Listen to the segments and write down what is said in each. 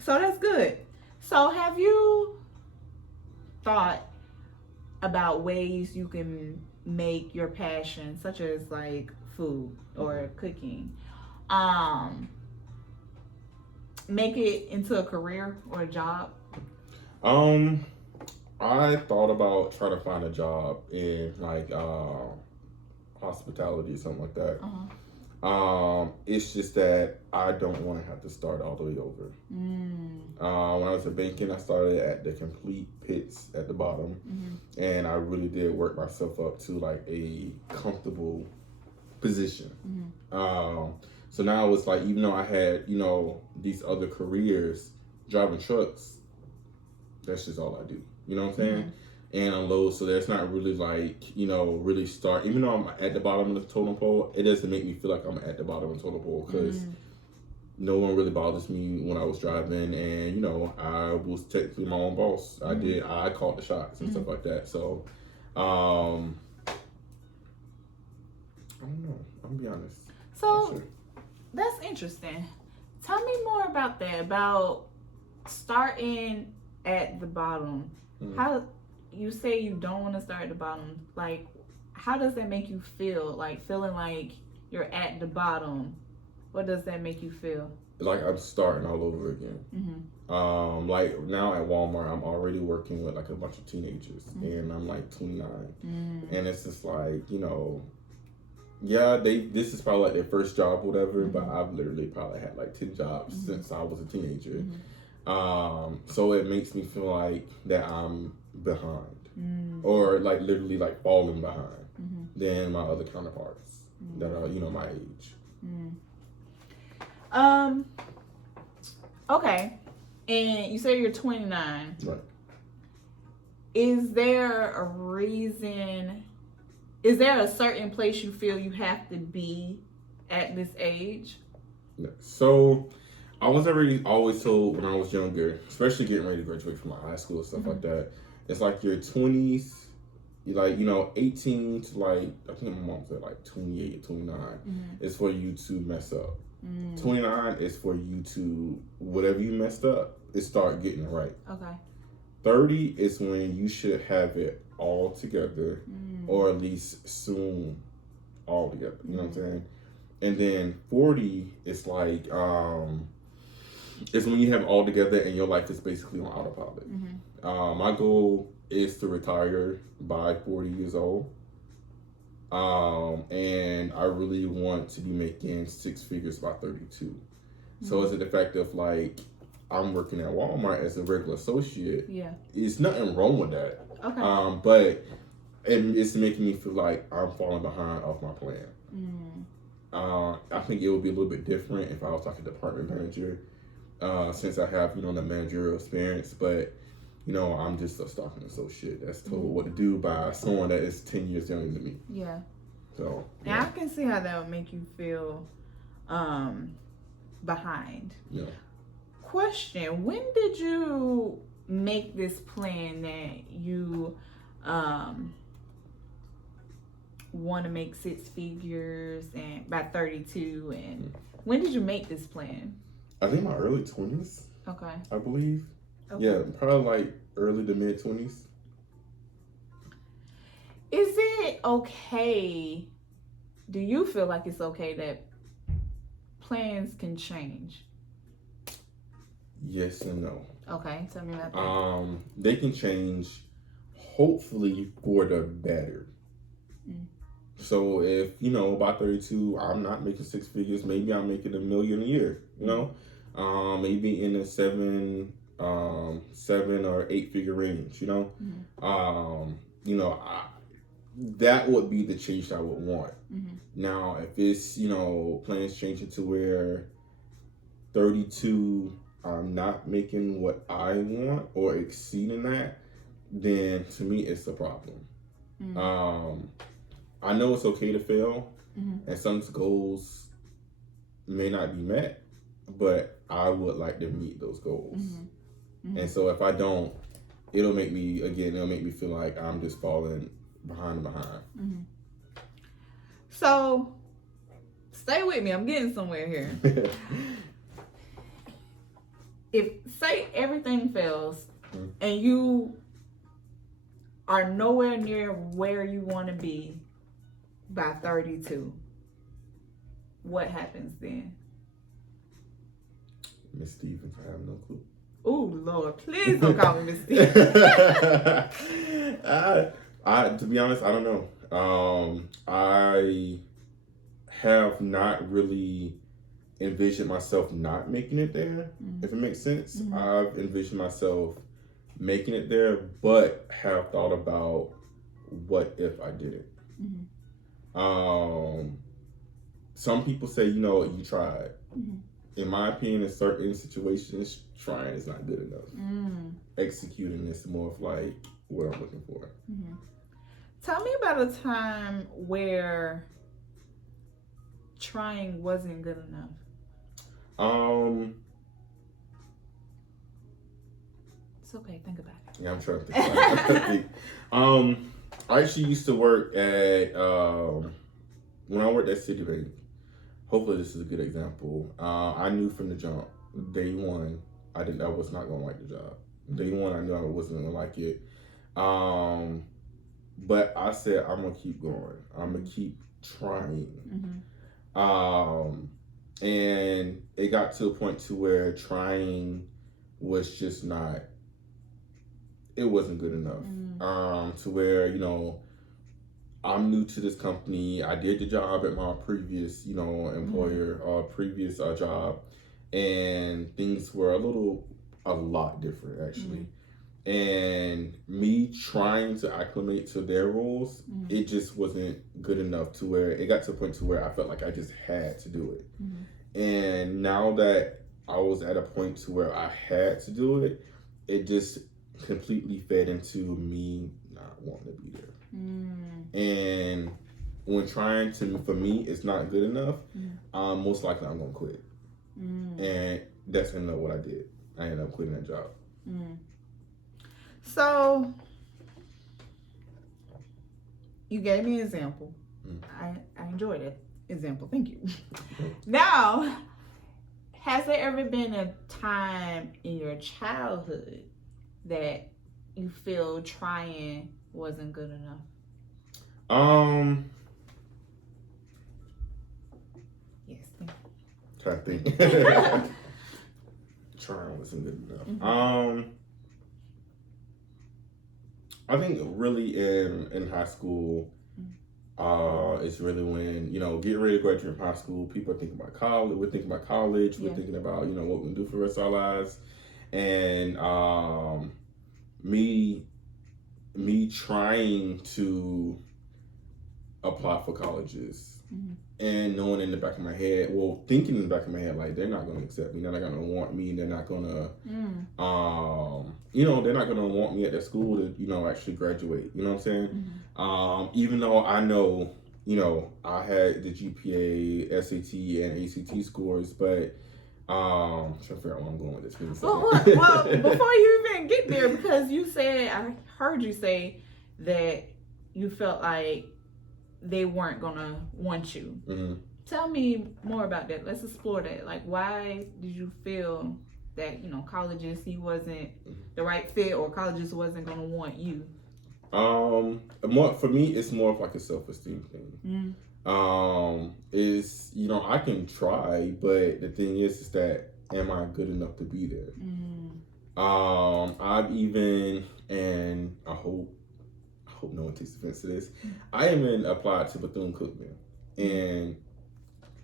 So that's good. So have you thought about ways you can make your passion, such as like food or cooking, um, make it into a career or a job? Um, I thought about trying to find a job in like hospitality, something like that. Uh-huh. It's just that I don't want to have to start all the way over. Mm. When I was in banking, I started at the complete pits at the bottom, and I really did work myself up to like a comfortable position. So now it's like, even though I had, these other careers, driving trucks, that's just all I do. You know what I'm saying? And unload. So that's not really like, really start. Even though I'm at the bottom of the totem pole, it doesn't make me feel like I'm at the bottom of the totem pole, because no one really bothers me when I was driving, and I was technically my own boss. I called the shots and stuff like that. So, I don't know. I'm gonna be honest. So that's interesting. Tell me more about that. About starting at the bottom. How you say you don't want to start at the bottom? Like, how does that make you feel? Like feeling like you're at the bottom. What does that make you feel? Like I'm starting all over again. Like now at Walmart, I'm already working with like a bunch of teenagers, and I'm like 29, and it's just like, yeah, this is probably like their first job, whatever. But I've literally probably had like 10 jobs since I was a teenager. So it makes me feel like that I'm behind, or like literally like falling behind than my other counterparts that are my age. Okay. And you say you're 29. Right. Is there a reason? Is there a certain place you feel you have to be at this age? So, I was always told when I was younger, especially getting ready to graduate from high school and stuff like that, it's like your 20s, like 18 to like, I think my mom said like 28 or 29 is for you to mess up. 29 is for you to, whatever you messed up, is start getting it right. Okay. 30 is when you should have it all together, or at least soon all together. You know what I'm saying? And then 40 is like, it's when you have it all together and your life is basically on autopilot. My goal is to retire by 40 years old. And I really want to be making 6 figures by 32. So it's the fact of like, I'm working at Walmart as a regular associate. Yeah. It's nothing wrong with that. Okay. But it's making me feel like I'm falling behind off my plan. I think it would be a little bit different if I was like a department manager, since I have, the managerial experience. But, I'm just a stocking associate that's told what to do by someone that is 10 years younger than me. Yeah. So. Now I can see how that would make you feel behind. Yeah. Question: when did you make this plan that you want to make 6 figures and by 32? And when did you make this plan? I think my early 20s. Okay. I believe. Okay. Yeah, probably like early to mid 20s. Is it okay? Do you feel like it's okay that plans can change? Yes and no. Okay, tell me about that. They can change, hopefully for the better. So if by 32 I'm not making 6 figures, maybe I'm making $1 million a year. Maybe in a seven or 8 figure range. That would be the change I would want. Now, if it's plans changing to where 32 I'm not making what I want or exceeding that, then to me it's a problem. I know it's okay to fail, and some goals may not be met, but I would like to meet those goals. And so if I don't, it'll make me feel like I'm just falling behind. So stay with me, I'm getting somewhere here. if say everything fails Mm-hmm. and you are nowhere near where you want to be by 32, what happens then? Miss Stevens, I have no clue. Oh Lord, please don't call me Miss Stevens. To be honest, I don't know. I have not really envisioned myself not making it there, if it makes sense. Mm-hmm. I've envisioned myself making it there, but have thought about what if I didn't. Mm-hmm. Some people say, you tried. Mm-hmm. In my opinion, in certain situations, trying is not good enough. Executing is more of like what I'm looking for. Mm-hmm. Tell me about a time where trying wasn't good enough. It's okay, think about it. Yeah, I'm trying to think about it. I actually used to work at when I worked at Citibank. Hopefully this is a good example. I knew from the jump, day one, I was not gonna like the job. Day one, I knew I wasn't gonna like it. But I said I'm gonna keep going. I'm gonna keep trying. Mm-hmm. And it got to a point to where trying was just not. It wasn't good enough. To where I'm new to this company. I did the job at my previous, employer, previous job, and things were a lot different actually. And me trying to acclimate to their rules, it just wasn't good enough to where it got to a point to where I felt like I just had to do it. And now that I was at a point to where I had to do it, it just completely fed into me not wanting to be there. And when trying for me, it's not good enough. Most likely I'm gonna quit. And that's ended up what I did. I ended up quitting that job. So you gave me an example. I enjoyed it. Example, thank you. Now, has there ever been a time in your childhood that you feel trying wasn't good enough? Yes. Try to think. Trying wasn't good enough. I think really in high school, it's really when, getting ready to graduate from high school, people are thinking about college. We're thinking about college. We're thinking about, what we're going to do for the rest of our lives. And me trying to apply for colleges and knowing in the back of my head, thinking in the back of my head, like, they're not going to accept me. They're not going to want me. They're not going to, they're not going to want me at their school to, actually graduate. You know what I'm saying? Even though I know, I had the GPA, SAT, and ACT scores, but I'm trying to figure out where I'm going with this. Well, before you even get there, because I heard you say that you felt like they weren't gonna want you. Tell me more about that. Let's explore that. Like, why did you feel that colleges he wasn't the right fit, or colleges wasn't gonna want you? More for me, it's more of like a self-esteem thing. Is I can try, but the thing is that am I good enough to be there? I've even, and I hope no one takes offense to this, I even applied to Bethune-Cookman, and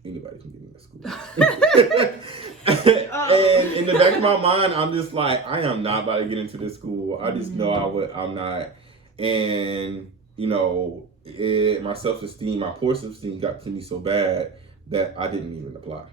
anybody can get in that school. And in the back of my mind, I'm just like, I am not about to get into this school. I just know I'm not. And my self-esteem, my poor self-esteem got to me so bad that I didn't even apply.